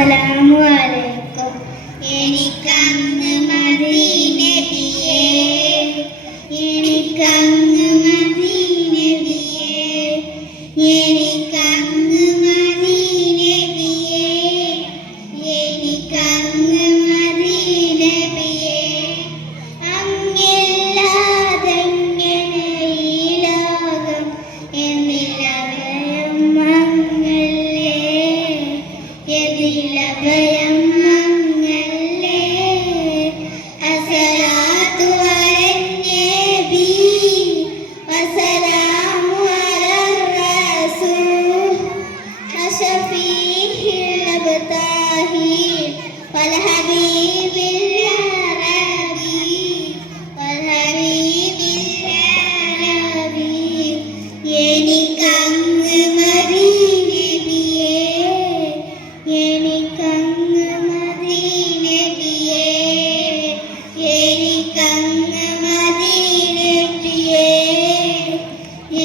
അസ്സലാമു അലൈക്കും. എനിക്കങ്ങ് മതി നബിയേ, എനിക്കങ്ങ് മതി നബിയേ, എനിക്കങ്ങ് മതി നബിയേ, എനിക്കങ്ങ് മതി നബിയേ. അങ്ങില്ലാതെങ്ങനെ ഈ ലോകം എന്നിലഭയം അങ്ങല്ലേ, എന്നിലഭയം അങ്ങല്ലേ. അസ്സലാത്തു അലന്നബി വസ്സലാമു അലർ റസൂൽ അശഫീഹിൽ അബ്താഹി വൽ ഹബീബിൽ അറബി വൽ ഹബീബിൽ അറബി. എനിക്കങ്ങ് മതി നബിയേ, എനിക്കങ്ങ് മതി നബിയേ, എനിക്കങ്ങ് മതി നബിയേ,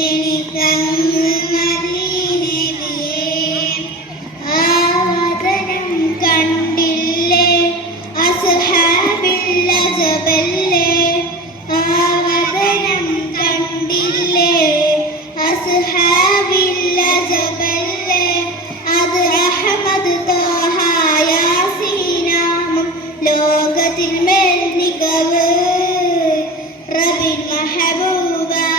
എനിക്കങ്ങ് മതി നബിയേ. ആ വദനം കണ്ടില്ലേ അസ്ഹാബിൽ അജബല്ലേ, ആ വദനം കണ്ടില്ലേ അസ്ഹാബിൽ അജബല്ലേ. അത് അഹ്മദ് ത്വാഹ യാസീനാമും ലോകത്തിൽ മേൽ മികവ് റബ്ബിൻ മെഹബൂബായവന്.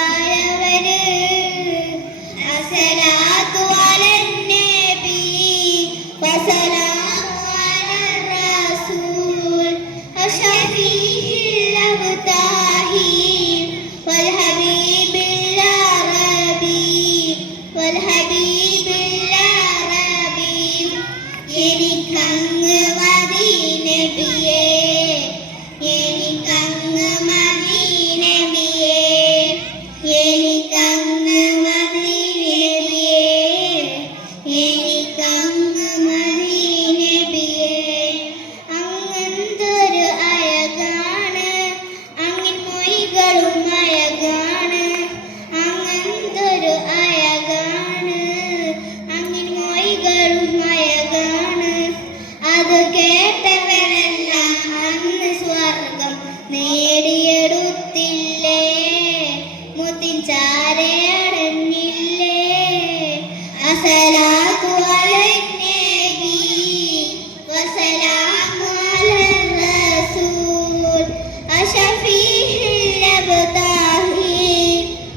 അസ്സലാത്തു അലന്നബി വസ്സലാമു അലർ റസൂൽ അശഫീഹിൽ അബ്താഹി വൽ ഹബീബിൽ അറബി വൽ ഹബീബിൽ അറബി. എനിക്കങ്ങ് മതി നബിയേ, എനിക്കങ്ങ് മതി നബിയേ, എനിക്കങ്ങ് മതി നബിയേ, എനിക്കങ്ങ് മതി നബിയേ. അങ്ങന്തൊരു അഴകാണ് അങ്ങിൻ മൊഴികളും അഴകാണ്, അങ്ങന്തൊരു അഴകാണ് അങ്ങിൻ മൊഴികളും അഴകാണ്. അത് കേട്ടവരെല്ലാം അന്ന് സ്വർഗം നേടിയെടുത്തില്ലേ, മുത്തിൻ ചാരെ അടഞ്ഞില്ലേ. അസ്സലാത്തു അലന്നബി വസ്സലാമു അലർ റസൂൽ അശഫീഹിൽ അബ്താഹി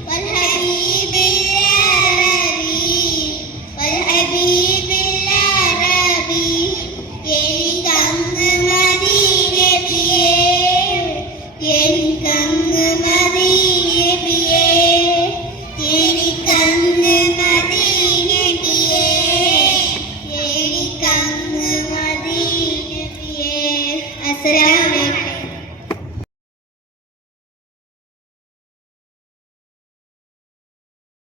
വൽ ഹബീബിൽ അറബി വൽ ഹബീബിൽ അറബി. എനിക്കങ്ങ് മതി നബിയേ, എനിക്കങ്ങ് മതി നബിയേ, എനിക്കങ്ങ് മതി നബിയേ, എനിക്കങ്ങ് മതി നബിയേ. അസ്സലാമു അലൈക്കും.